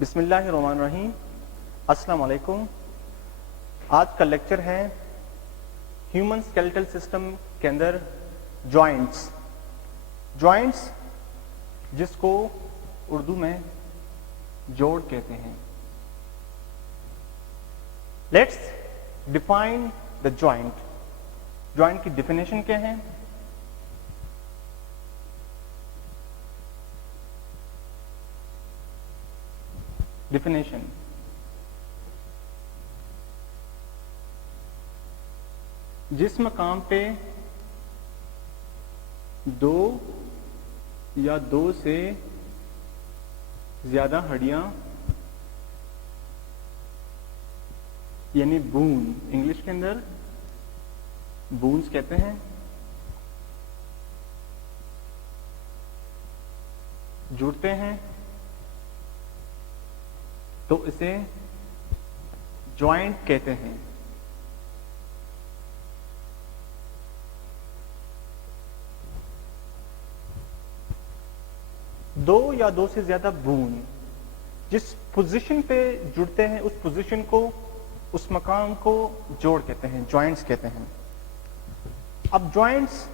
बिस्मिल्लाहिर्रहमानिर्रहीम। अस्सलाम वालेकुम। आज का लेक्चर है ह्यूमन स्केलेटल सिस्टम के अंदर जॉइंट्स। जॉइंट्स जिसको उर्दू में जोड़ कहते हैं। Let's define the joint. Joint की डेफिनेशन क्या है? डेफिनेशन जिस मकाम पे दो या दो से ज्यादा हड्डियां यानी बून, इंग्लिश के अंदर बून्स कहते हैं, जुड़ते हैं तो इसे जॉइंट कहते हैं। दो या दो से ज्यादा बून जिस पोजीशन पे जुड़ते हैं उस पोजीशन को, उस मकाम को जोड़ कहते हैं, जॉइंट्स कहते हैं। अब जॉइंट्स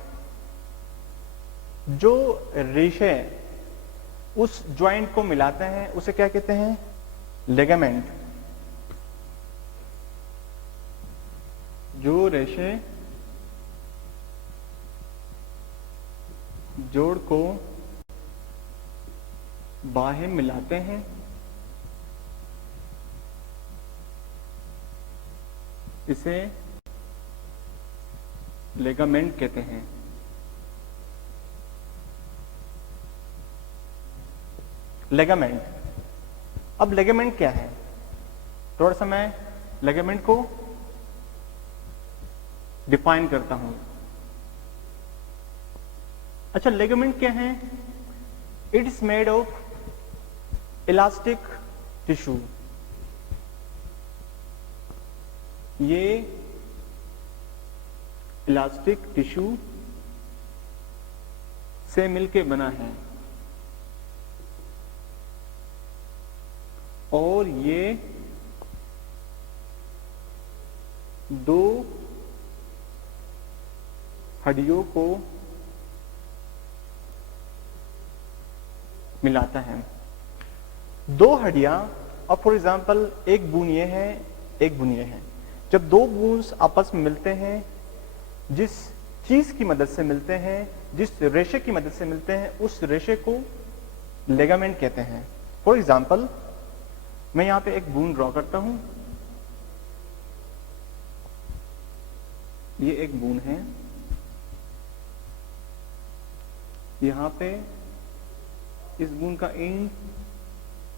जो रेशे उस जॉइंट को मिलाते हैं उसे क्या कहते हैं? लिगामेंट। जो रेशे जोड़ को बाहें मिलाते हैं इसे लिगामेंट कहते हैं। लिगामेंट। अब लिगामेंट क्या है? थोड़ा सा मैं लिगामेंट को डिफाइन करता हूं। अच्छा, लिगामेंट क्या है? It is made of elastic tissue. ये इलास्टिक टिश्यू से मिलके बना है और ये दो हड्डियों को मिलाता है। दो हड्डियां, और फॉर एग्जांपल एक बून ये है, एक बून ये है। जब दो बून्स आपस में मिलते हैं, जिस चीज की मदद से मिलते हैं, जिस रेशे की मदद से मिलते हैं, उस रेशे को लिगामेंट कहते हैं। फॉर एग्जांपल मैं यहां पे एक बून ड्रॉ करता हूं। ये एक बून है, यहां पे इस बून का एंड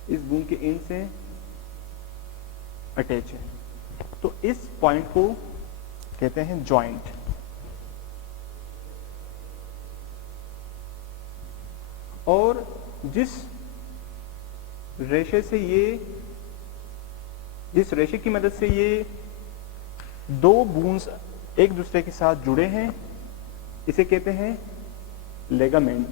इस बून के एंड से अटैच है, तो इस पॉइंट को कहते हैं जॉइंट। और जिस रेशे से जिस रेशे की मदद से ये दो बून्स एक दूसरे के साथ जुड़े हैं इसे कहते हैं लिगामेंट।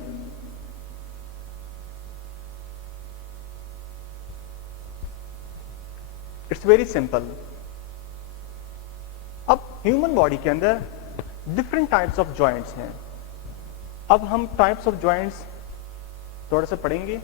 It's very simple. अब ह्यूमन बॉडी के अंदर डिफरेंट टाइप्स ऑफ जॉइंट्स हैं। अब हम टाइप्स ऑफ जॉइंट्स थोड़ा सा पढ़ेंगे।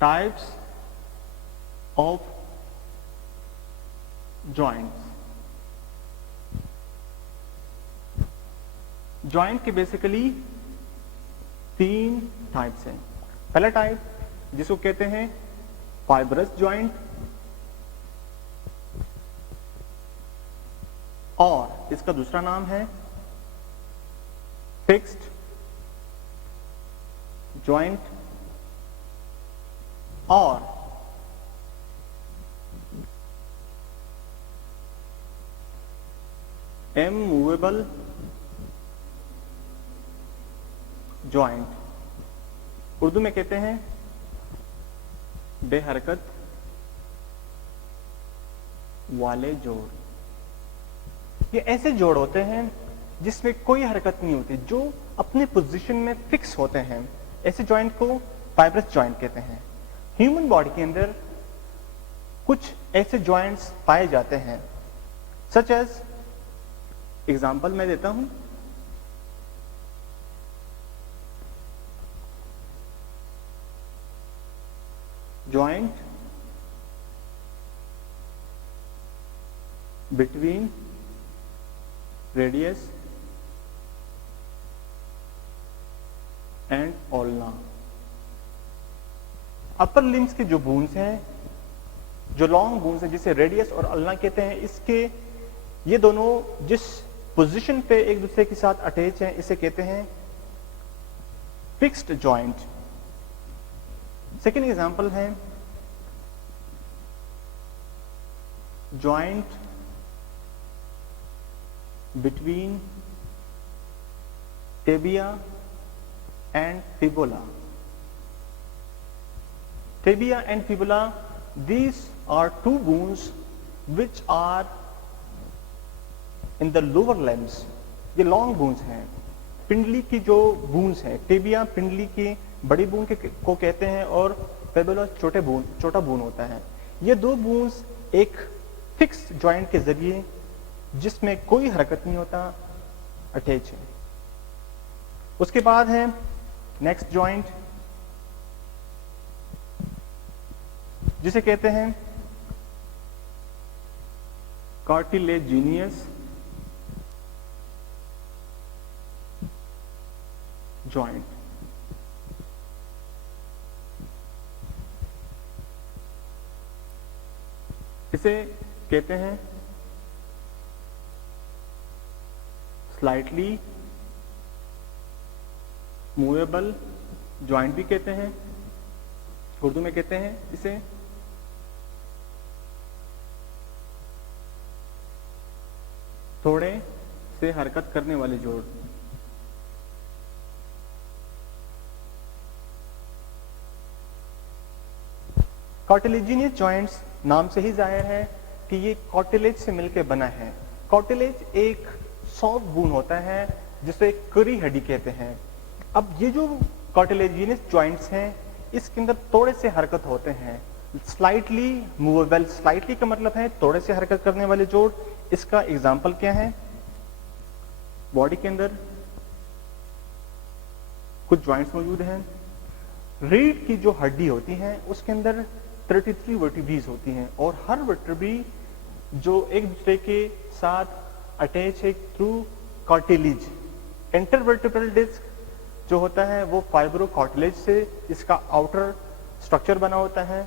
Types of joints. जॉइंट के बेसिकली तीन टाइप्स हैं। पहला टाइप जिसको कहते हैं फाइब्रस जॉइंट, और इसका दूसरा नाम है फिक्स्ड जॉइंट, और इमूवेबल जॉइंट। उर्दू में कहते हैं बेहरकत वाले जोड़। ये ऐसे जोड़ होते हैं जिसमें कोई हरकत नहीं होती, जो अपने पोजीशन में फिक्स होते हैं। ऐसे जॉइंट को फाइब्रस जॉइंट कहते हैं। ह्यूमन बॉडी के अंदर कुछ ऐसे जॉइंट्स पाए जाते हैं, सच एज एग्जाम्पल मैं देता हूं। Joint between radius and ulna. Upper limbs के जो बोन्स हैं, जो लॉन्ग बोन्स हैं, जिसे रेडियस और अल्ना कहते हैं, इसके ये दोनों जिस पोजीशन पे एक दूसरे के साथ अटैच हैं, इसे कहते हैं फिक्स्ड जॉइंट। सेकेंड एग्जांपल है joint between tibia and fibula. Tibia and fibula, these are two bones which are in the lower limbs. ये long bones हैं। पिंडली की जो bones हैं, टेबिया पिंडली की बड़ी बोन को कहते हैं और फिबुला छोटा बोन होता है। ये दो बोन्स एक फिक्स जॉइंट के जरिए, जिसमें कोई हरकत नहीं होता, अटैच है। उसके बाद है नेक्स्ट जॉइंट, जिसे कहते हैं कार्टिलेजिनियस जॉइंट। इसे कहते हैं स्लाइटली मूवेबल जॉइंट भी कहते हैं, उर्दू में कहते हैं इसे थोड़े से हरकत करने वाले जोड़। कार्टिलेजिनियस जॉइंट्स नाम से ही जाहिर है कि ये कार्टिलेज से मिलकर बना है। कार्टिलेज एक सॉफ्ट बोन होता है जिसे करी हड्डी कहते हैं। अब ये जो कार्टिलेजिनियस जॉइंट्स हैं, इसके अंदर थोड़े से हरकत होते हैं, स्लाइटली मूवेबल। स्लाइटली का मतलब है थोड़े से हरकत करने वाले जोड़। इसका एग्जाम्पल क्या है? बॉडी के अंदर कुछ जॉइंट्स मौजूद हैं। रीढ़ की जो हड्डी होती है उसके अंदर 33 वर्टिब्रीज होती हैं और हर वर्टिब्री जो एक दूसरे के साथ अटैच है थ्रू कार्टिलेज। इंटरवर्टिब्रल डिस्क जो होता है वो फाइब्रो कार्टिलेज से इसका आउटर स्ट्रक्चर बना होता है।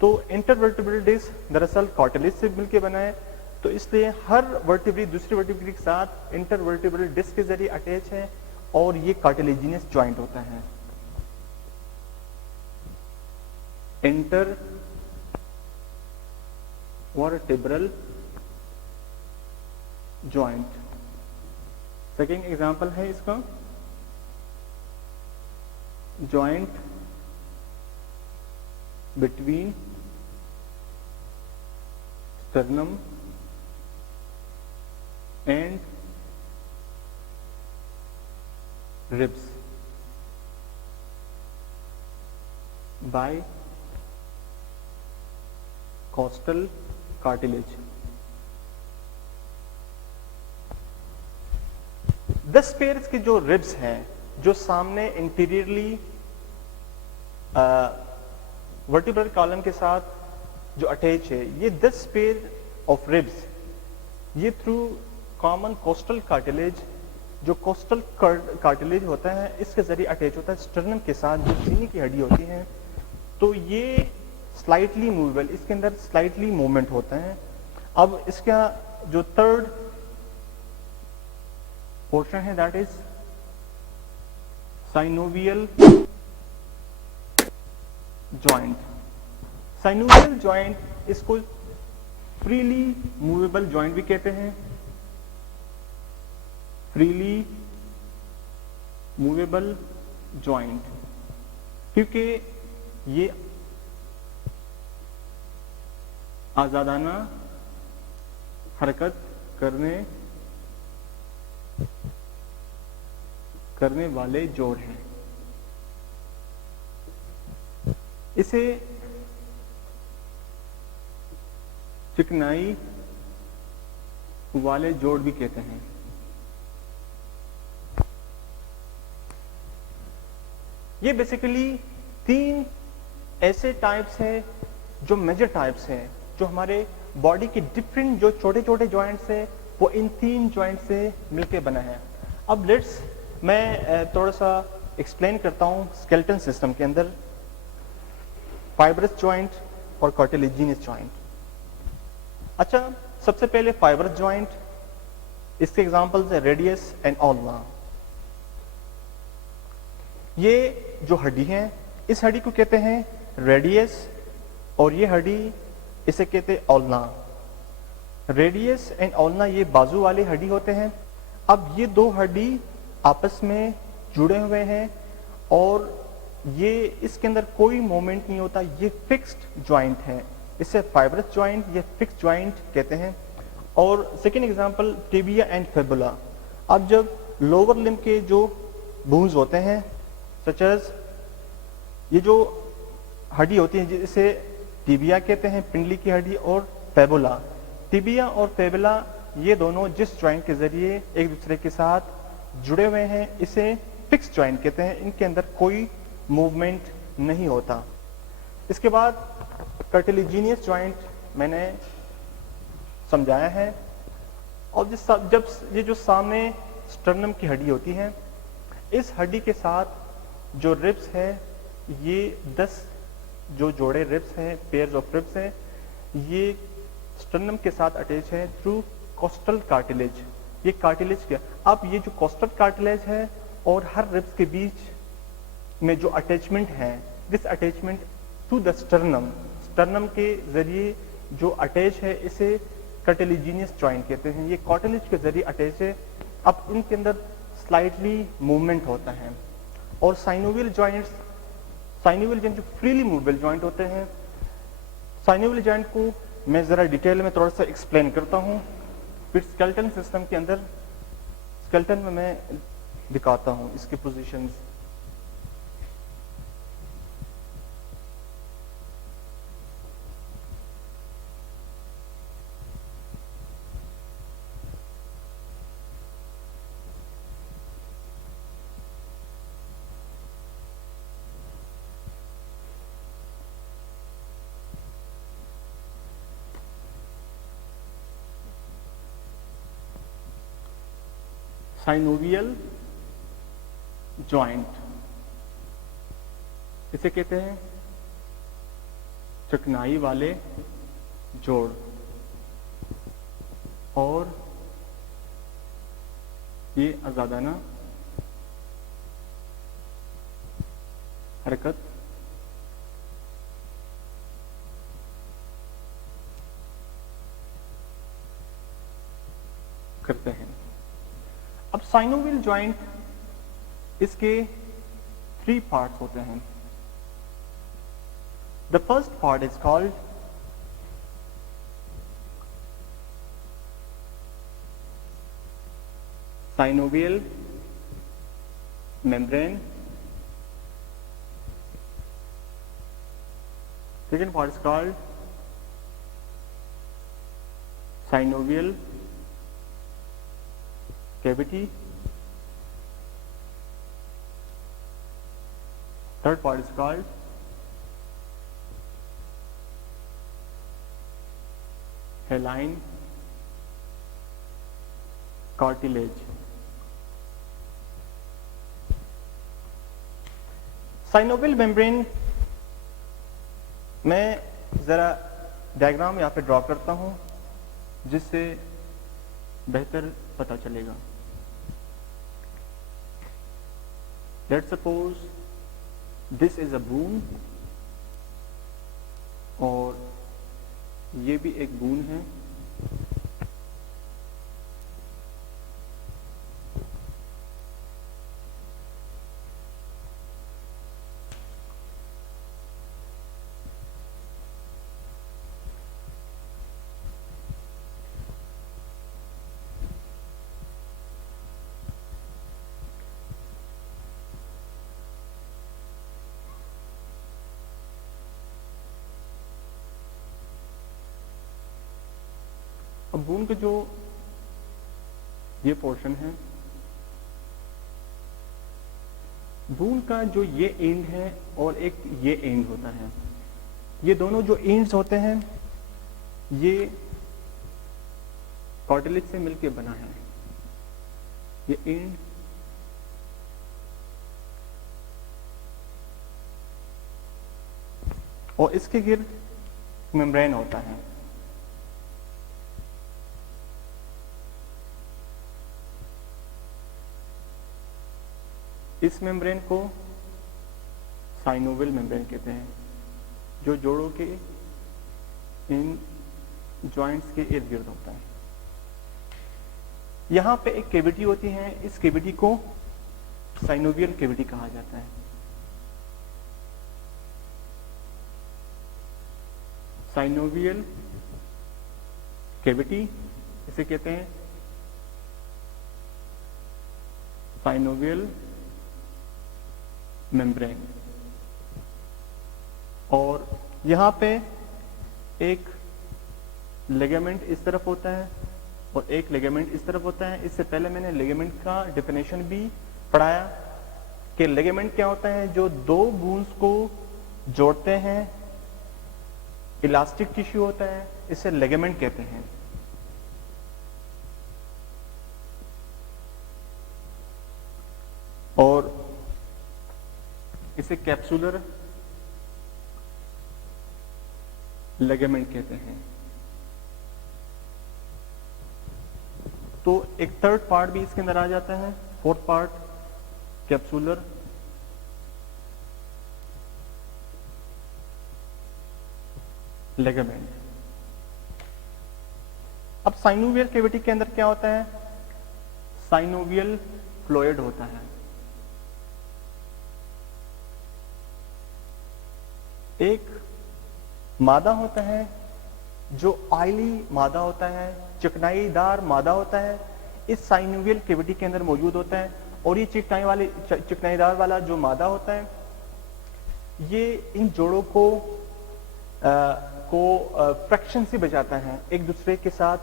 तो इंटरवर्टिब्रल डिस्क दरअसल कार्टिलेज से मिलकर बना है, तो इसलिए हर वर्टिब्री दूसरी वर्टिब्री के साथ इंटरवर्टिब्रल डिस्क के जरिए अटैच है और ये कार्टिलेजिनियस जॉइंट होता है। Inter vertebral joint second example है इसका, joint between sternum and ribs by costal cartilage। 10 pairs के जो रिब्स हैं, जो सामने इंटीरियरली वर्टिब्रल कॉलम के साथ जो अटैच है, ये 10 पेयर ऑफ रिब्स ये थ्रू कॉमन कोस्टल कार्टिलेज, जो कोस्टल कार्टिलेज होता है, इसके जरिए अटैच होता है स्टर्नम के साथ जो सीने की हड्डी होती है। तो ये स्लाइटली मूवेबल, इसके अंदर स्लाइटली मूवमेंट होता है। अब इसका जो थर्ड पोर्शन है that is synovial joint. Synovial joint इसको फ्रीली मूवेबल जॉइंट भी कहते हैं। फ्रीली मूवेबल जॉइंट क्योंकि ये आजादाना हरकत करने वाले जोड़ हैं। इसे चिकनाई वाले जोड़ भी कहते हैं। ये बेसिकली 3 ऐसे टाइप्स हैं जो मेजर टाइप्स हैं, जो हमारे बॉडी के डिफरेंट जो छोटे छोटे जॉइंट्स हैं वो इन 3 जॉइंट से मिलके बना है। अब लेट्स मैं थोड़ा सा एक्सप्लेन करता हूं स्केलेटन सिस्टम के अंदर फाइब्रस जॉइंट और कार्टिलेजिनस जॉइंट। अच्छा, सबसे पहले फाइब्रस जॉइंट, इसके एग्जांपल्स है रेडियस एंड ऑल्ना। ये जो हड्डी है, इस हड्डी को कहते हैं रेडियस और ये हड्डी इसे कहते हैं ऑल्ना। रेडियस एंड ऑल्ना ये बाजू वाले हड्डी होते हैं। अब ये 2 हड्डी आपस में जुड़े हुए हैं और ये इसके अंदर कोई मूवमेंट नहीं होता, ये फिक्स्ड जॉइंट है। इसे फाइब्रस जॉइंट या फिक्स्ड जॉइंट कहते हैं। और second example tibia and fibula. अब जब लोअर लिम्ब के जो बोन्स होते हैं, सच एज ये जो हड्डी होती है जिसे टिबिया कहते हैं, पिंडली की हड्डी, और फेबुला। टिबिया और फेबुला ये दोनों जिस जॉइंट के जरिए एक दूसरे के साथ जुड़े हुए हैं, इसे फिक्स्ड जॉइंट कहते हैं। इनके अंदर कोई मूवमेंट नहीं होता। इसके बाद कार्टिलेजिनियस जॉइंट मैंने समझाया है। और जब ये जो सामने स्टर्नम की हड्डी होती है, इस हड्डी के साथ जो रिब्स है, ये 10 जो जोड़े रिब्स हैं, पेयर्स ऑफ रिब्स हैं, ये स्टर्नम के साथ अटैच है थ्रू कोस्टल कार्टिलेज। ये कार्टिलेज क्या, अब ये जो कोस्टल कार्टिलेज है और हर रिब्स के बीच में जो अटैचमेंट है, this attachment to the sternum, sternum के जरिए जो अटैच है, इसे कार्टिलेजिनियस जॉइंट कहते हैं। ये कार्टिलेज के जरिए अटैच है। अब इनके अंदर स्लाइटली मूवमेंट होता है। और साइनोवियल जॉइंट्स, साइनोवियल जॉइंट जो फ्रीली मूवेबल जॉइंट होते हैं, साइनोवियल जॉइंट को मैं जरा डिटेल में थोड़ा सा एक्सप्लेन करता हूं, फिर स्केलेटन सिस्टम के अंदर स्केलेटन में मैं दिखाता हूं इसके पोजीशंस। साइनोवियल जॉइंट, इसे कहते हैं चिकनाई वाले जोड़। और ये आजादाना हरकत करते हैं। अब साइनोवियल जॉइंट, इसके 3 पार्ट्स होते हैं। The first part is called synovial membrane, second part is called synovial cavity, third part is called haline cartilage. Synovial membrane मैं जरा डायग्राम यहाँ पे ड्रॉ करता हूँ जिससे बेहतर पता चलेगा। Let's suppose this is a bone और ये भी एक बून है। अब बून का जो ये पोर्शन है, बून का जो ये एंड है और एक ये एंड होता है, ये दोनों जो एंड्स होते हैं ये कार्टिलेज से मिलके बना है। ये एंड और इसके गिर्द मेम्ब्रेन होता है। इस मेम्ब्रेन को साइनोवियल मेम्ब्रेन कहते हैं, जो जोड़ों के इन जॉइंट्स के इर्द गिर्द होता है। यहां पे एक कैविटी होती है, इस कैविटी को साइनोवियल कैविटी कहा जाता है। साइनोवियल कैविटी इसे कहते हैं साइनोवियल मेम्ब्रेन। और यहां पे एक लिगामेंट इस तरफ होता है और एक लिगामेंट इस तरफ होता है। इससे पहले मैंने लिगामेंट का डेफिनेशन भी पढ़ाया कि लिगामेंट क्या होता है, जो दो बोन्स को जोड़ते हैं, इलास्टिक टिश्यू होता है, इसे लिगामेंट कहते हैं। और इसे कैप्सुलर लिगामेंट कहते हैं। तो एक थर्ड पार्ट भी इसके अंदर आ जाता है, फोर्थ पार्ट कैप्सुलर लिगामेंट। अब साइनोवियल कैविटी के अंदर क्या होता है, साइनोवियल फ्लूइड होता है। एक मादा होता है जो ऑयली मादा होता है, चिकनाईदार मादा होता है, इस साइनोवियल कैविटी के अंदर मौजूद होता है। और ये चिकनाईदार वाला जो मादा होता है, ये इन जोड़ों को फ्रैक्शन से बचाता है, एक दूसरे के साथ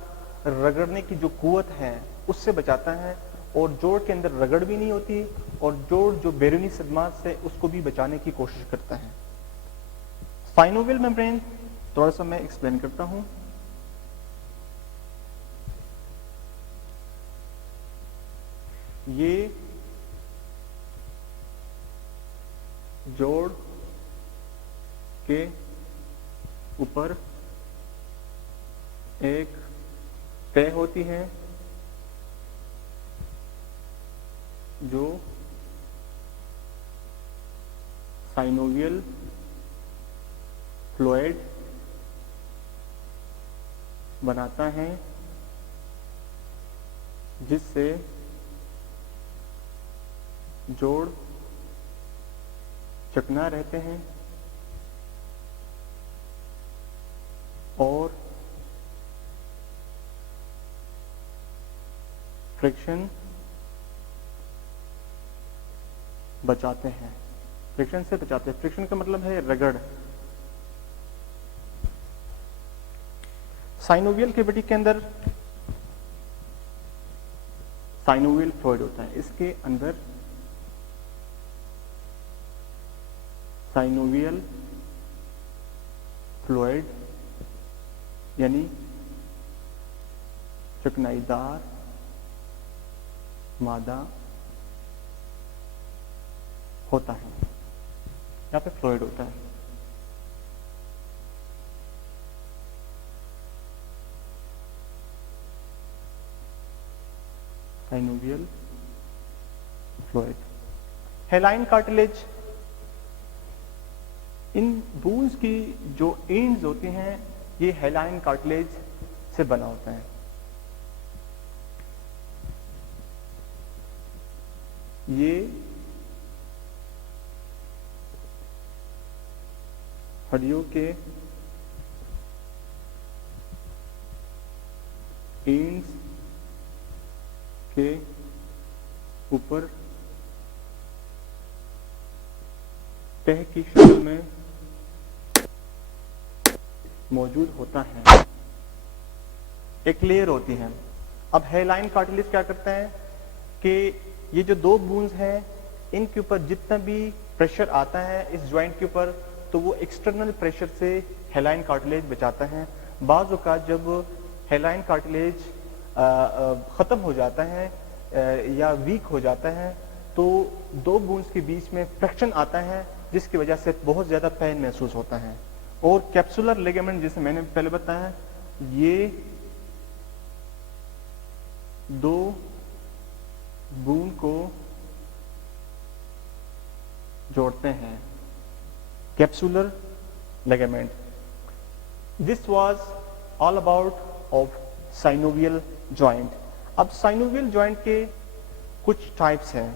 रगड़ने की जो कुवत है उससे बचाता है, और जोड़ के अंदर रगड़ भी नहीं होती, और जोड़ जो बैरूनी सदमात से उसको भी बचाने की कोशिश करता है। साइनोवियल मेम्ब्रेन थोड़ा सा मैं एक्सप्लेन करता हूं। ये जोड़ के ऊपर एक तह होती है जो साइनोवियल फ्लूइड बनाता है, जिससे जोड़ चिकना रहते हैं और फ्रिक्शन बचाते हैं। फ्रिक्शन से बचाते हैं, फ्रिक्शन का मतलब है रगड़। साइनोवियल कैविटी के अंदर साइनोवियल फ्लूइड होता है, इसके अंदर साइनोवियल फ्लूइड यानी चिकनाईदार मादा होता है, यहां पे फ्लूइड होता है। Synovial fluid. हेलाइन कार्टिलेज, इन बोन्स की जो एंड्स होती हैं ये हेलाइन कार्टिलेज से बना होता है। ये हड्डियों के एंड्स के ऊपर तह की शक्ल में मौजूद होता है। एक लेयर होती है। अब हेयरलाइन कार्टिलेज क्या करता है कि ये जो दो बोन्स हैं इनके ऊपर जितना भी प्रेशर आता है इस जॉइंट के ऊपर, तो वो एक्सटर्नल प्रेशर से हेयरलाइन कार्टिलेज बचाता है। बाज़ औक़ात जब हेयरलाइन कार्टिलेज ख़त्म हो जाता है या वीक हो जाता है तो दो बोन्स के बीच में फ्रैक्शन आता है जिसकी वजह से बहुत ज़्यादा पेन महसूस होता है। और कैप्सुलर लिगामेंट जैसे मैंने पहले बताया, ये दो बोन को जोड़ते हैं, capsular ligament. This was all about of synovial joint. अब साइनोवियल जॉइंट के कुछ टाइप्स हैं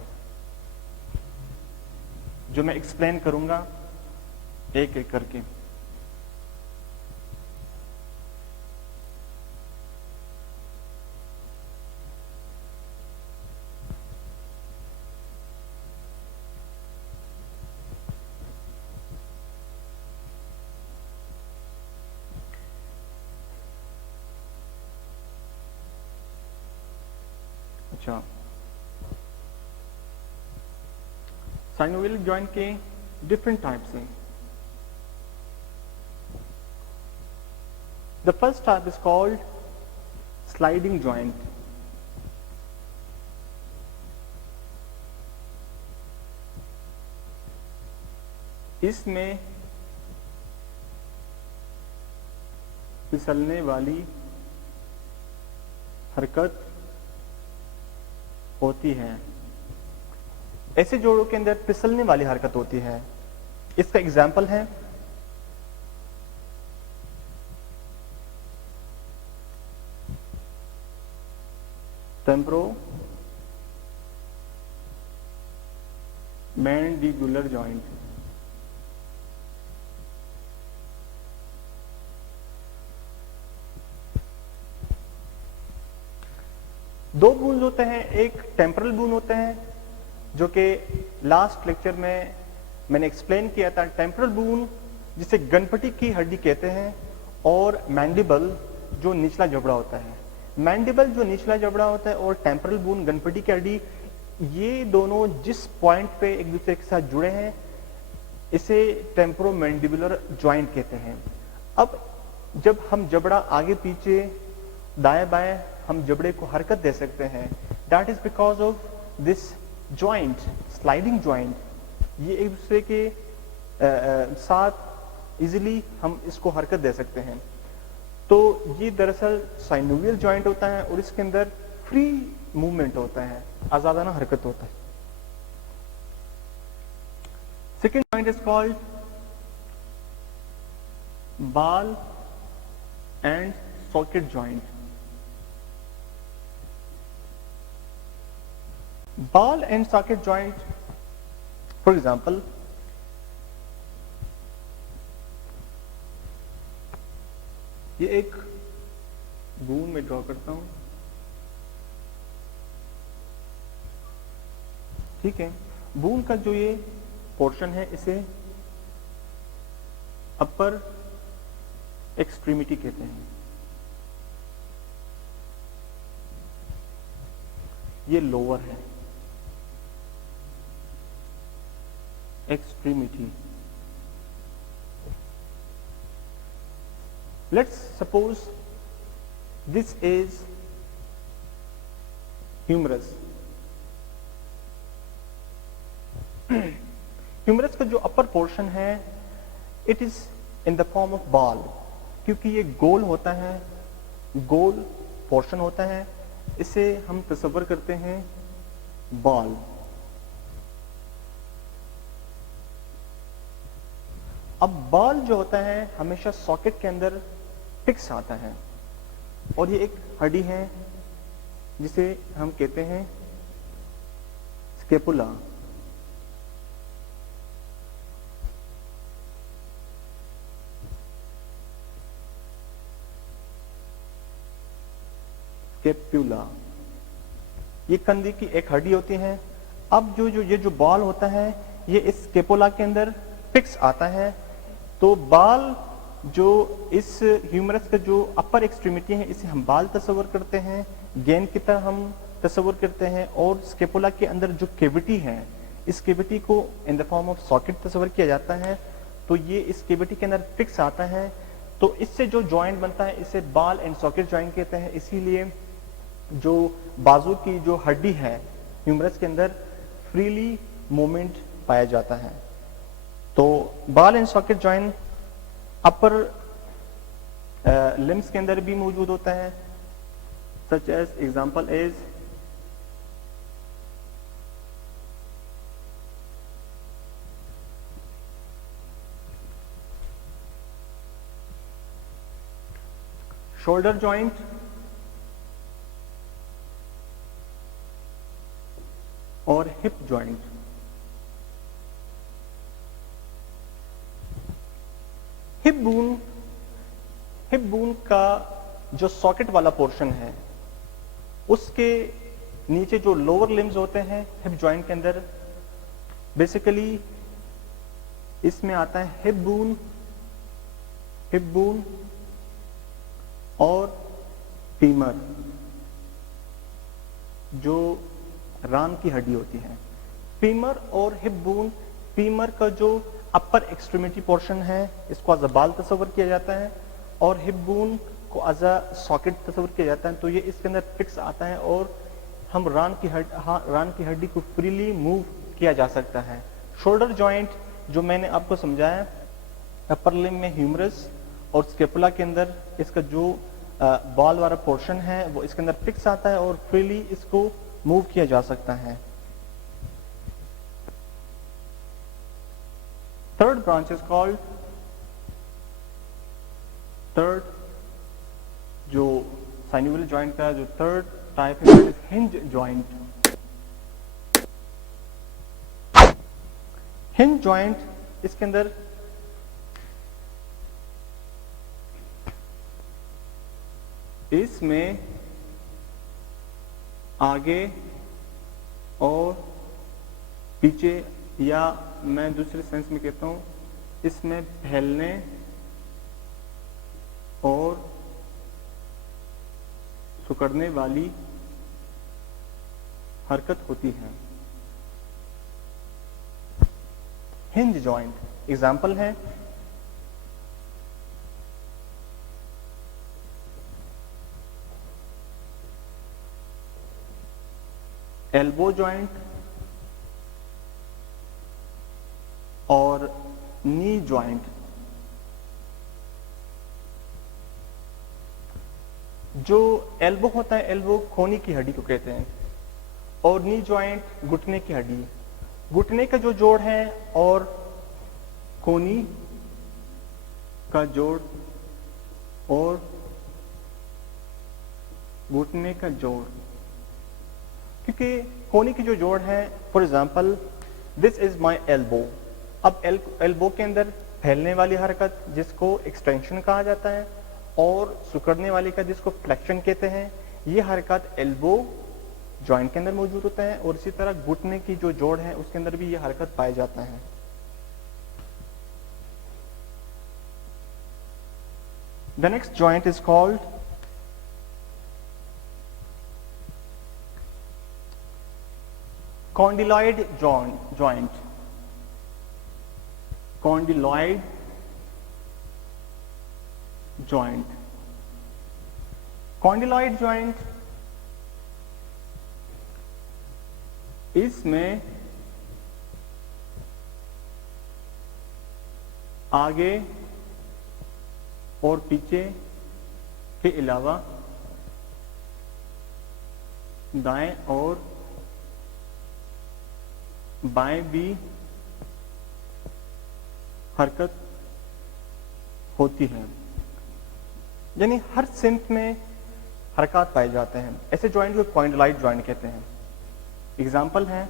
जो मैं एक्सप्लेन करूंगा एक एक करके। अच्छा, साइनोवियल जॉइंट के डिफरेंट टाइप्स हैं। The first type is called sliding joint. इसमें फिसलने वाली हरकत होती है। ऐसे जोड़ों के अंदर फिसलने वाली हरकत होती है। इसका एग्जाम्पल है टेम्पोरो मैंडिबुलर जॉइंट। दो बोन्स होते हैं, एक टेम्पोरल बोन होते हैं जो कि लास्ट लेक्चर में मैंने एक्सप्लेन किया था। टेम्पोरल बोन जिसे गणपति की हड्डी कहते हैं, और मैंडिबल जो निचला जबड़ा होता है। मैंडिबल जो निचला जबड़ा होता है और टेम्पोरल बोन गणपति की हड्डी, ये दोनों जिस पॉइंट पे एक दूसरे के साथ जुड़े हैं इसे टेम्पोरो मैंडिबुलर जॉइंट कहते हैं। अब जब हम जबड़ा आगे पीछे दाएं बाएं हम जबड़े को हरकत दे सकते हैं, that is because of this joint, sliding joint. ये एक दूसरे के साथ इजीली हम इसको हरकत दे सकते हैं। तो ये दरअसल साइनोवियल जॉइंट होता है और इसके अंदर फ्री मूवमेंट होता है, आजादाना हरकत होता है। Second joint is called ball and socket joint. Ball and socket joint, for example, ये एक बून में ड्रॉ करता हूं, ठीक है। बून का जो ये पोर्शन है इसे अपर एक्सट्रीमिटी कहते हैं। ये लोअर है, extremity. Let's suppose this is humerus. Humerus का जो अपर पोर्शन है it is in the form of ball, क्योंकि ये गोल होता है, गोल पोर्शन होता है, इसे हम तस्वर करते हैं बॉल। अब बॉल जो होता है हमेशा सॉकेट के अंदर फिक्स आता है, और ये एक हड्डी है जिसे हम कहते हैं स्केपुला। स्केपुला ये कंधे की एक हड्डी होती है। अब ये जो बॉल होता है ये इस स्केपुला के अंदर फिक्स आता है, तो बॉल जो इस ह्यूमरस का जो अपर एक्सट्रीमिटी है इसे हम बाल तस्वर करते हैं, गेंद की तरह हम तस्वर करते हैं, और स्केपुला के अंदर जो केविटी है इस केविटी को in the form of socket तस्वर किया जाता है। तो ये इस केविटी के अंदर फिक्स आता है, तो इससे जो जॉइंट बनता है इसे बाल एंड सॉकेट जॉइंट कहते हैं। इसीलिए जो बाजू की जो हड्डी है ह्यूमरस के अंदर फ्रीली मूवमेंट पाया जाता है। तो ball and socket joint upper limbs के अंदर भी मौजूद होता है, such as example is shoulder joint, और हिप जॉइंट। हिप बोन का जो सॉकेट वाला पोर्शन है उसके नीचे जो लोअर लिम्स होते हैं हिप जॉइंट के अंदर, बेसिकली इसमें आता है हिप बोन और फीमर, जो रान की हड्डी होती है। फीमर और हिप बोन, फीमर का जो अपर एक्सट्रीमिटी पोर्शन है इसको एज अ बाल तस्वर किया जाता है, और हिप बोन को एज अ सॉकेट तस्वर किया जाता है। तो ये इसके अंदर फिक्स आता है और हम रान की हड्डी को फ्रीली मूव किया जा सकता है। शोल्डर जॉइंट जो मैंने आपको समझाया, अपर लिम्ब में ह्यूमरस और स्केपुला के अंदर इसका जो बॉल वाला पोर्शन है वो इसके अंदर फिक्स आता है और फ्रीली इसको मूव किया जा सकता है। Third branch is called, third जो साइन्यूवल जॉइंट का जो थर्ड टाइप है is hinge joint. Hinge joint इसके अंदर इसमें आगे और पीछे, या मैं दूसरे सेंस में कहता हूं इसमें फैलने और सिकुड़ने वाली हरकत होती है। हिंज जॉइंट एग्जाम्पल है एल्बो जॉइंट और नी जॉइंट। जो एल्बो होता है, एल्बो खोनी की हड्डी को कहते हैं, और नी जॉइंट घुटने की हड्डी। घुटने का जो जोड़ है और खोनी का जोड़ और घुटने का जोड़, क्योंकि कोनी की जो जोड़ है, for example this is my elbow. अब एल्बो के अंदर फैलने वाली हरकत जिसको एक्सटेंशन कहा जाता है और सिकुड़ने वाली का जिसको फ्लेक्शन कहते हैं, ये हरकत एल्बो जॉइंट के अंदर मौजूद होता है, और इसी तरह घुटने की जो जोड़ है उसके अंदर भी ये हरकत पाया जाता है। The next joint is called condyloid joint। condyloid joint, condyloid joint इसमें आगे और पीछे के अलावा दाएं और बाएं भी हरकत होती है, यानी हर सिम्प में हरकत पाए जाते हैं। ऐसे जॉइंट को कॉन्डिलॉइड जॉइंट कहते हैं। एग्जाम्पल है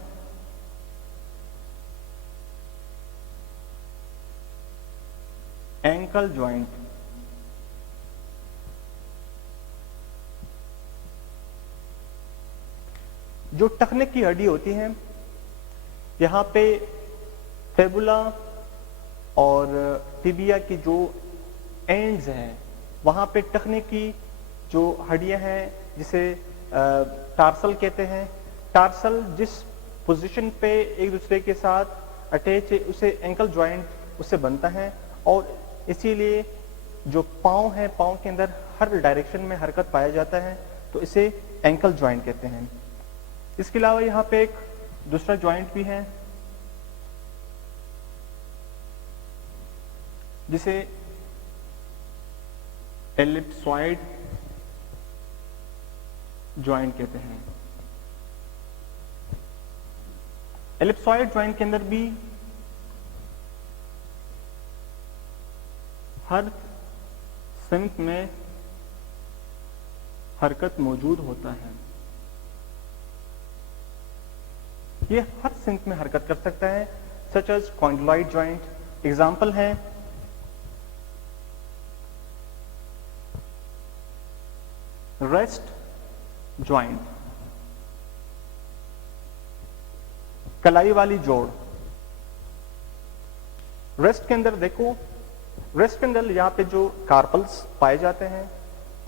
एंकल जॉइंट, जो टखने की हड्डी होती है, यहां पे फेबुला और टिबिया की जो एंड्स हैं, वहां पे टखने की जो हड्डियां हैं जिसे टार्सल कहते हैं, टार्सल जिस पोजीशन पे एक दूसरे के साथ अटैच है उसे एंकल जॉइंट उससे बनता है, और इसीलिए जो पाँव है, पाँव के अंदर हर डायरेक्शन में हरकत पाया जाता है, तो इसे एंकल जॉइंट कहते हैं। इसके अलावा यहाँ पे एक दूसरा जॉइंट भी है जिसे एलिप्सॉइड जॉइंट कहते हैं। एलिप्सॉइड जॉइंट के अंदर भी हर सिंक में हरकत मौजूद होता है। ये हर सिंक में हरकत कर सकता है, सच एज कॉन्डोलॉइड जॉइंट। एग्जाम्पल है रेस्ट जॉइंट, कलाई वाली जोड़। रेस्ट के अंदर देखो, रेस्ट के अंदर यहाँ पे जो कार्पल्स पाए जाते हैं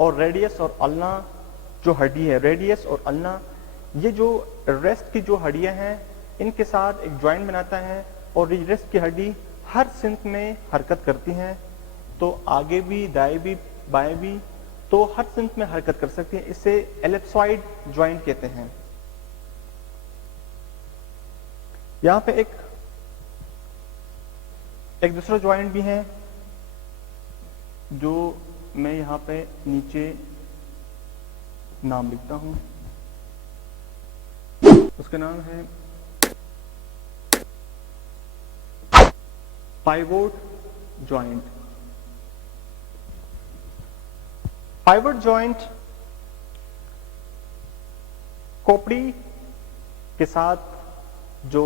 और रेडियस और अल्ना जो हड्डी है, रेडियस और अल्ना, ये जो रेस्ट की जो हड्डियां हैं इनके साथ एक जॉइंट बनाता है, और ये रेस्ट की हड्डी हर सिंक में हरकत करती हैं, तो आगे भी, दाएं भी, बाएं भी, तो हर सिंक में हरकत कर सकती है। इसे एलिप्सॉइड जॉइंट कहते हैं। यहां पे एक दूसरा जॉइंट भी है जो मैं यहां पे नीचे नाम लिखता हूं, उसका नाम है पाइवोट जॉइंट। पाइवोट जॉइंट खोपड़ी के साथ जो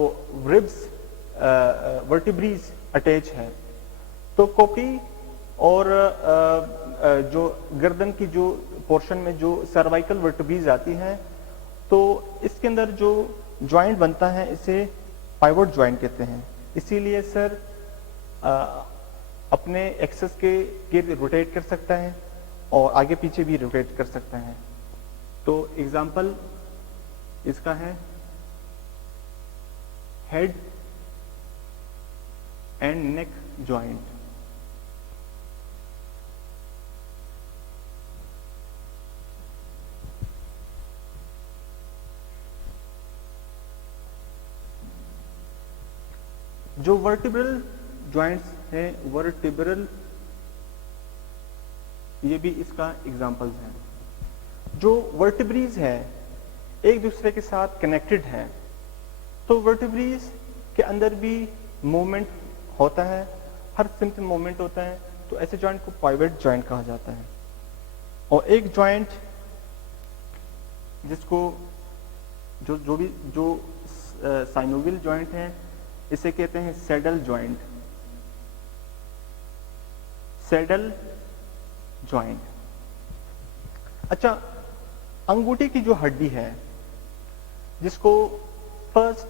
रिब्स वर्टिब्रीज अटैच है, तो खोपड़ी और जो गर्दन की जो पोर्शन में जो सर्वाइकल वर्टिब्रीज आती हैं, तो इसके अंदर जो जॉइंट बनता है इसे पाइवोट जॉइंट कहते हैं। इसीलिए सर अपने एक्सेस के गिर्द रोटेट कर सकता है और आगे पीछे भी रोटेट कर सकता है। तो एग्जाम्पल इसका है हेड एंड नेक जॉइंट। जो वर्टिब्रल जॉइंट्स हैं, वर्टिब्रल, ये भी इसका एग्जाम्पल्स हैं। जो वर्टिब्रीज है एक दूसरे के साथ कनेक्टेड हैं, तो वर्टिब्रीज के अंदर भी मूवमेंट होता है, हर सिंक में मूवमेंट होता है, तो ऐसे जॉइंट को पाइवोट जॉइंट कहा जाता है। और एक जॉइंट जिसको जो साइनोवियल जॉइंट है, इसे कहते हैं सैडल जॉइंट। Saddle joint. अच्छा, अंगूठी की जो हड्डी है जिसको फर्स्ट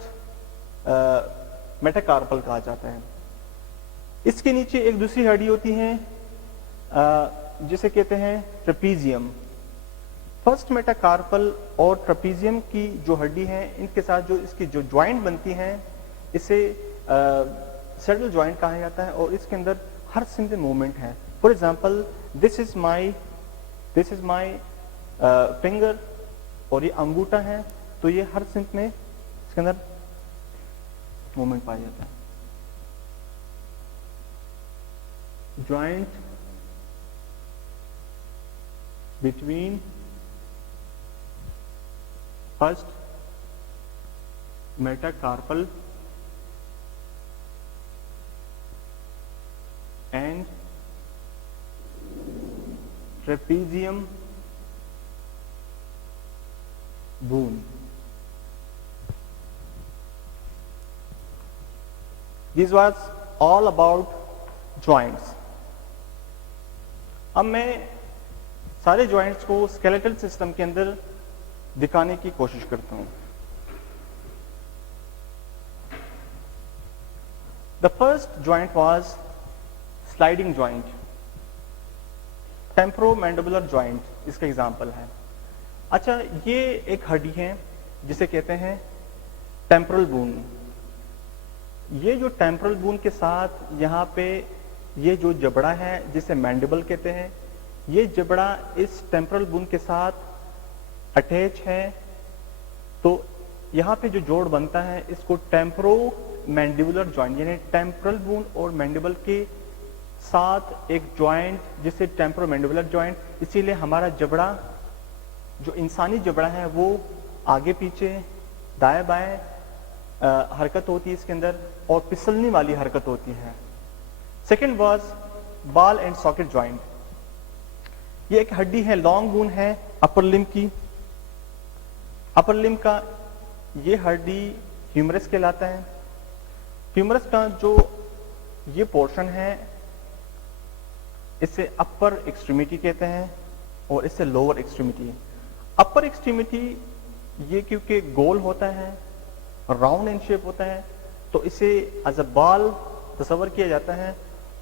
मेटाकार्पल कहा जाता है, इसके नीचे एक दूसरी हड्डी होती है जिसे कहते हैं ट्रेपीजियम। फर्स्ट मेटाकार्पल और ट्रेपीजियम की जो हड्डी है, इनके साथ जो इसकी जो जॉइंट बनती है इसे सैडल जॉइंट कहा जाता है, और इसके अंदर हर सिंगल मूवमेंट है। For example this is my finger, और ये अंगूठा है, तो ये हर सिंक में इसके अंदर मूवमेंट पाया जाता है। Joint between first metacarpal and trapezium bone. This was all about joints. अब मैं सारे जॉइंट्स को स्केलेटल सिस्टम के अंदर दिखाने की कोशिश करता हूं। The first joint was sliding joint. Temporomandibular joint इसका एग्जाम्पल है। अच्छा, ये एक हड्डी है जिसे कहते हैं टेम्पोरल बोन। ये जो टेम्पोरल बोन के साथ यहाँ पे ये जो जबड़ा है जिसे मैंडिबल कहते हैं, ये जबड़ा इस टेम्पोरल बोन के साथ अटैच है। तो यहाँ पे जो जोड़ बनता है इसको टेम्पोरोमैंडिबुलर जॉइंट, यानी टेम्पोरल बोन और मैंडिबल के साथ एक जॉइंट जिसे टेम्पोरोमैंडिबुलर जॉइंट। इसीलिए हमारा जबड़ा, जो इंसानी जबड़ा है, वो आगे पीछे दाएं बाएं हरकत होती है इसके अंदर और फिसलने वाली हरकत होती है। Second was ball and socket joint. ये एक हड्डी है, लॉन्ग बोन है अपर लिम्ब की। अपर लिम्ब का ये हड्डी ह्यूमरस कहलाता है। ह्यूमरस का जो ये पोर्शन है इसे अपर एक्सट्रीमिटी कहते हैं और इससे लोअर एक्सट्रीमिटी। अपर एक्सट्रीमिटी ये क्योंकि गोल होता है, राउंड इन शेप होता है, तो इसे एज अ बॉल तस्वर किया जाता है।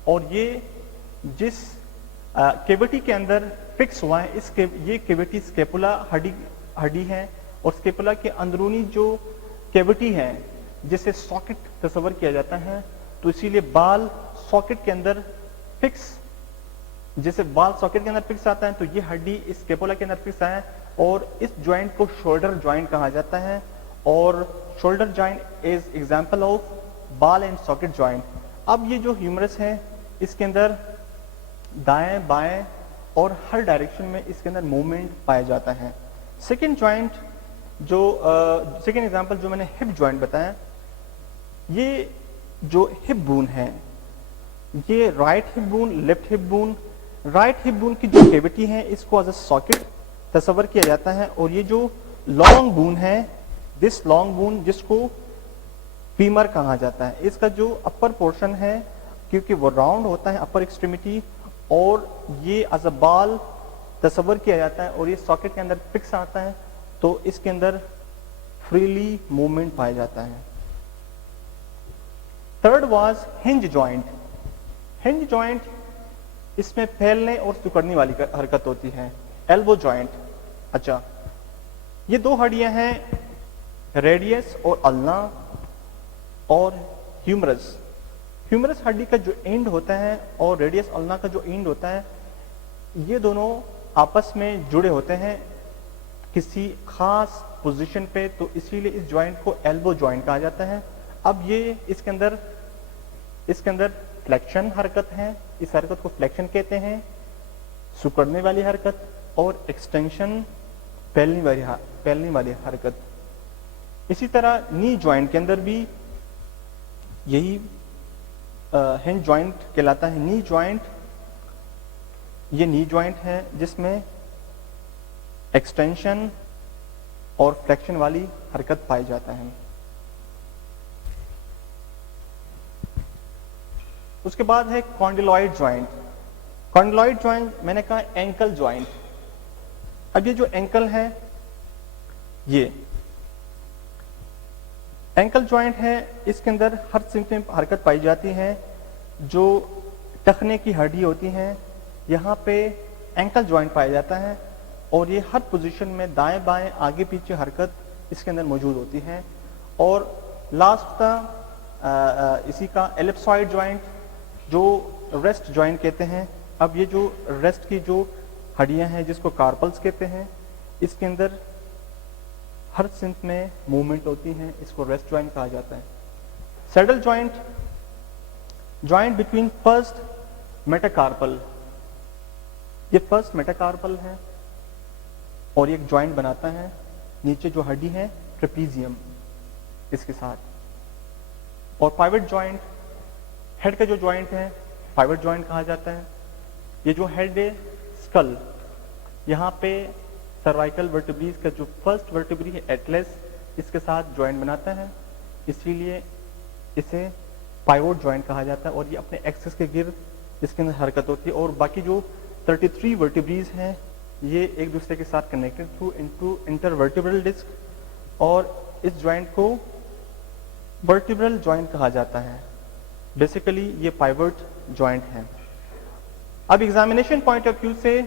और ये जिस केविटी के अंदर फिक्स हुआ है, ये केविटी स्केपुला हड्डी है और स्केपुला के अंदरूनी जो केविटी है जिसे सॉकेट तस्वर किया जाता है, तो इसीलिए बाल सॉकेट के अंदर फिक्स, जैसे बाल सॉकेट के अंदर फिक्स आता है तो ये हड्डी इस स्केपुला के अंदर फिक्स है और इस जॉइंट को शोल्डर जॉइंट कहा जाता है। और shoulder joint is example of ball and socket joint. अब ये जो ह्यूमरस है इसके अंदर दाएं बाएं और हर डायरेक्शन में इसके अंदर मूवमेंट पाया जाता है। सेकेंड जॉइंट जो सेकेंड एग्जांपल जो मैंने हिप जॉइंट बताया, ये जो हिप बोन है, ये right hip bone, left hip bone. Right hip bone की जो कैविटी है इसको एज अ सॉकेट तस्वर किया जाता है और ये जो लॉन्ग बोन है, दिस लॉन्ग बोन जिसको फीमर कहा जाता है, इसका जो अपर पोर्शन है क्योंकि वो राउंड होता है अपर एक्सट्रीमिटी और ये एज अ बॉल तस्वर किया जाता है और ये सॉकेट के अंदर फिक्स आता है, तो इसके अंदर फ्रीली मूवमेंट पाया जाता है। Third was hinge joint. Hinge joint, इसमें फैलने और सिकुड़ने वाली हरकत होती है। Elbow joint. अच्छा, ये दो हड्डियां हैं, रेडियस और अल्ना और ह्यूमरस। ह्यूमरस हड्डी का जो एंड होता है और रेडियस अल्ना का जो एंड होता है, ये दोनों आपस में जुड़े होते हैं किसी खास पोजीशन पे, तो इसीलिए इस जॉइंट को एल्बो जॉइंट कहा जाता है। अब ये इसके अंदर फ्लेक्शन हरकत है, इस हरकत को फ्लेक्शन कहते हैं, सिकुड़ने वाली हरकत, और एक्सटेंशन फैलने वाली हरकत। इसी तरह नी जॉइंट के अंदर भी यही हिंज जॉइंट कहलाता है। नी जॉइंट, ये नी जॉइंट है जिसमें एक्सटेंशन और फ्लेक्शन वाली हरकत पाई जाता है। उसके बाद है कॉन्डिलॉइड जॉइंट। कॉन्डिलॉइड जॉइंट मैंने कहा एंकल जॉइंट। अब ये जो एंकल है, ये एंकल जॉइंट है, इसके अंदर हर सिंक में हरकत पाई जाती है। जो टखने की हड्डी होती है, यहाँ पे एंकल जॉइंट पाया जाता है और ये हर पोजीशन में दाएं बाएं आगे पीछे हरकत इसके अंदर मौजूद होती है। और लास्ट का इसी का एलिप्सॉइड जॉइंट, जो रेस्ट जॉइंट कहते हैं। अब ये जो रेस्ट की जो हड्डियां हैं जिसको कार्पल्स कहते हैं, इसके अंदर हर सिंक में मूवमेंट होती है, इसको रेस्ट जॉइंट कहा जाता है। Saddle joint, joint between first metacarpal, ये फर्स्ट मेटाकार्पल है और ये एक जॉइंट बनाता है नीचे जो हड्डी है ट्रेपीजियम इसके साथ। और पाइवट जॉइंट, हेड का जो जॉइंट है पाइवट जॉइंट कहा जाता है। ये जो हेड है स्कल, यहाँ पे सर्वाइकल वर्टिब्रीज का जो फर्स्ट वर्टिब्री है एटलस, इसके साथ जॉइंट बनाता है, इसीलिए इसे पाइवोट जॉइंट कहा जाता है। और ये अपने एक्सिस के गिर्द इसके अंदर हरकत होती है। और बाकी जो 33 वर्टिब्रीज हैं ये एक दूसरे के साथ connected through into intervertebral disc और इस जॉइंट को वर्टिब्रल जॉइंट कहा जाता है। बेसिकली ये पाइवट जॉइंट है। अब एग्जामिनेशन पॉइंट ऑफ व्यू से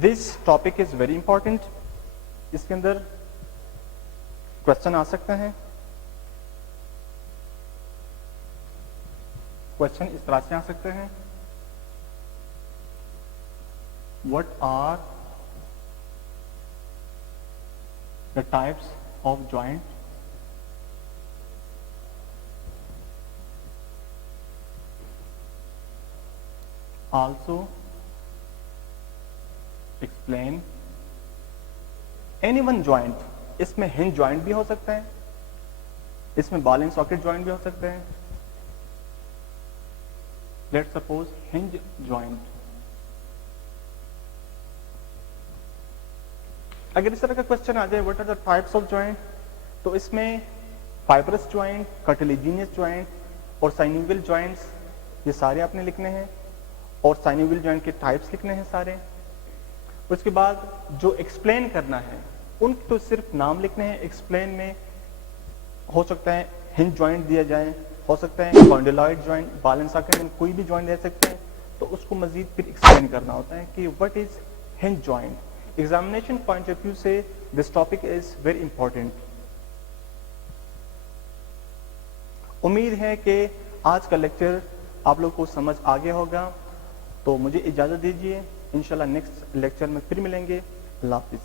this topic is very important. इसके अंदर क्वेश्चन आ सकते हैं। क्वेश्चन इस तरह से आ सकते हैं, what are the types of joint, also explain any one joint. इसमें हिंज ज्वाइंट भी हो सकता है, इसमें बॉल एंड सॉकेट ज्वाइंट भी हो सकते हैं। Let's suppose hinge joint. अगर इस तरह का क्वेश्चन आ जाए what are the types of joint, तो इसमें फाइब्रस ज्वाइंट, कार्टिलेजिनियस ज्वाइंट और साइनोवियल ज्वाइंट्स, ये सारे आपने लिखने हैं और साइनोवियल ज्वाइंट के टाइप्स लिखने हैं सारे। उसके बाद जो एक्सप्लेन करना है उनके तो सिर्फ नाम लिखने हैं। एक्सप्लेन में हो सकता है हिंज ज्वाइंट दिया जाए, हो सकता है condyloid joint, ball and socket में कोई भी ज्वाइंट दे सकते हैं, तो उसको मजीद फिर एक्सप्लेन करना होता है कि what is hinge joint. Examination point of view से this topic is very important. उम्मीद है कि आज का लेक्चर आप लोग को समझ आ गया होगा। तो मुझे इजाजत दीजिए, इंशाल्लाह नेक्स्ट लेक्चर में फिर मिलेंगे। अल्लाह हाफिज।